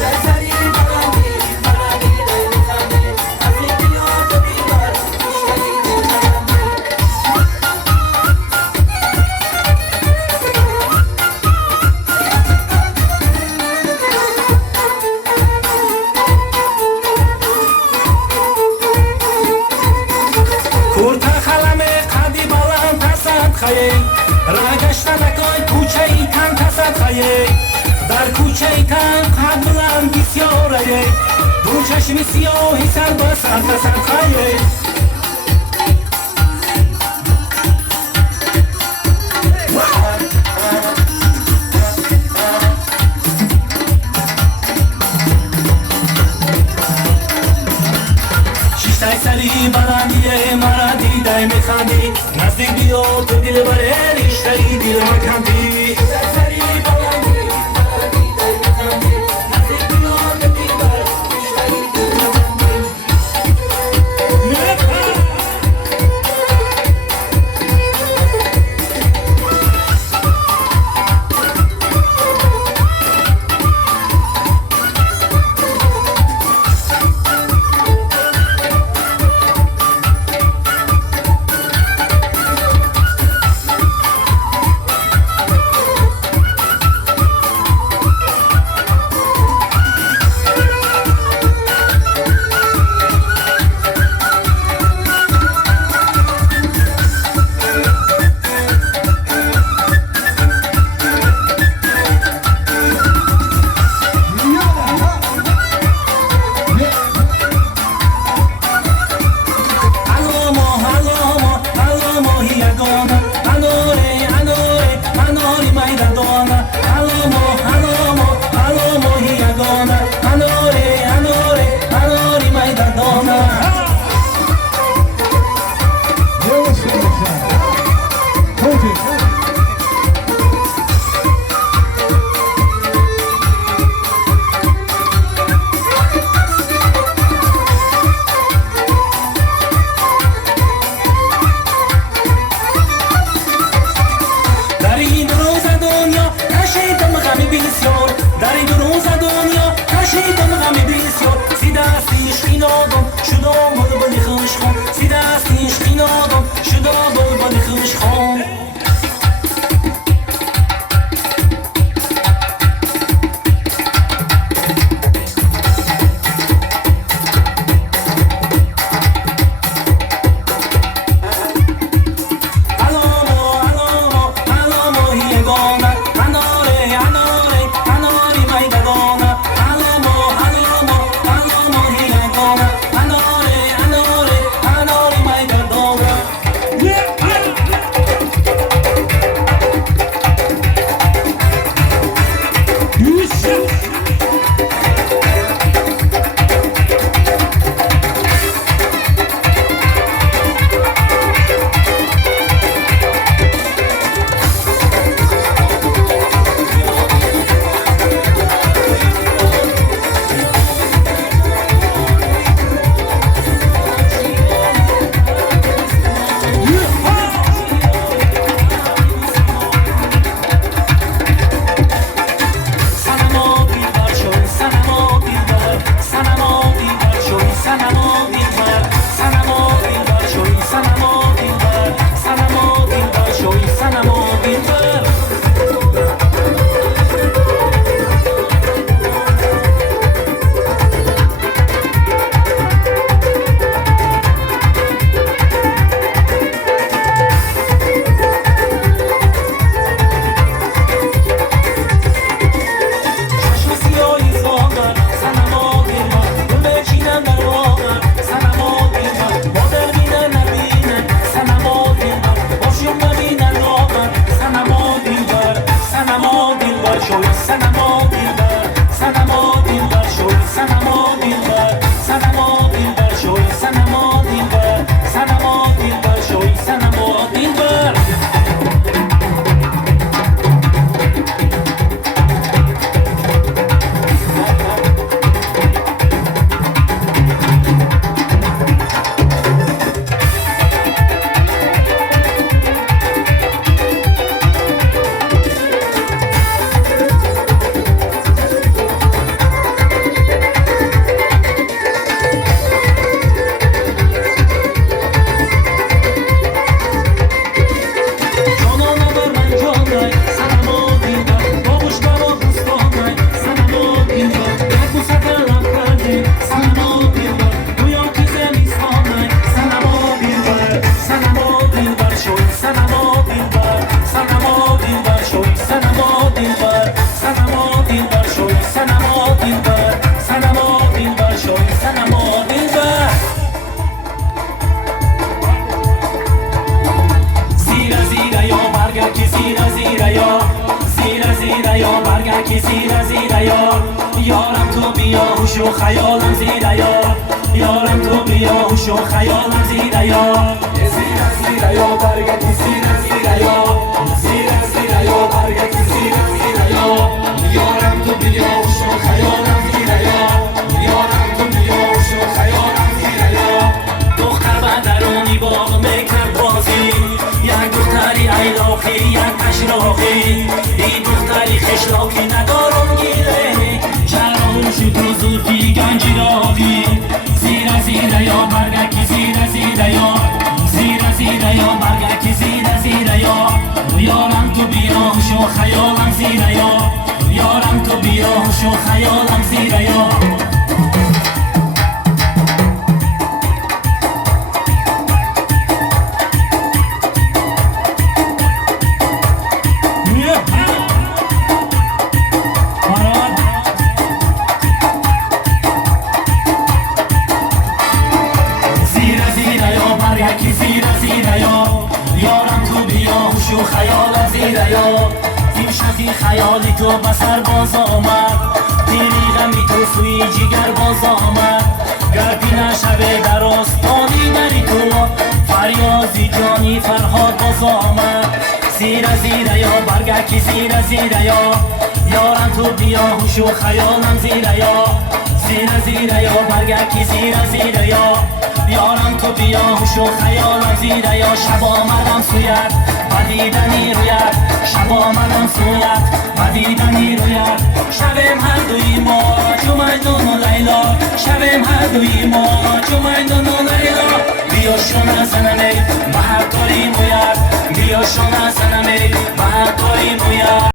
سرسری بلندی بلندی نمیخندی از این بیاد و بیبر مشکلی نمیخندی کورتا خلمه قدی بالان تصد خیلی رگشت نکای کوچه ای تن تصد خیلی در کوچه ای تن قد بلند بسیاره دو چشم سیاهی سر بسد تصد خیلی سری بلندیه مرا دیده میخندی نزدیک بیا تو دل بره رشته دل مکندی سری بلندی مرا دیده میخندی نزدیک بیا تو دل بره رشته دل مکندی یا برگردی زیر زیر یار یارم تو بیا هوش و خیالم زیر یار یارم تو بیا هوش و خیالم زیر یار زیر زیر یا برگردی زیر زیر یار زیر زیر یا برگردی زیر زیر یار یارم تو بیا هوش و خیالم زیر یار یارم تو بیا هوش و خیالم زیر یار دختر بدرونی باغ میکرد بازی یک دختری ایلاخی یک اشراخی ای دختری خشلاکی ندارم گیره چراغون شد و زلفی گنجی راقی زیر زیر یا برگردی زیر زیر یا زیر زیر یا برگردی زیر زیر یا یارم تو بیا هوش و خیالم زیر یا یارم تو بیا هوش و خیالم زیر یا و خیالم زیر یا این شفی خیالی تو بسر باز آمد دیری غمی تو سوی جگر باز آمد گردی نشبه در آستانی دری تو فریازی جانی فرهاد باز آمد زیر زیر یا برگردی زیر زیر یا یارم تو بیا هوش و خیالم زیر یا زیر زیر یا برگردی زیر زیر یا یارم تو بیا هوش و خیالم زیر یا شب آمدم سویت بدیدنی رویت شب آمدم سویت بدیدنی رویت شبم هر دوی ما چو مجنون و لیلا شبم هر دوی ما چو مجنون و لیلا بیا شما زنمه به هر کاری مویت بیا شما زنمه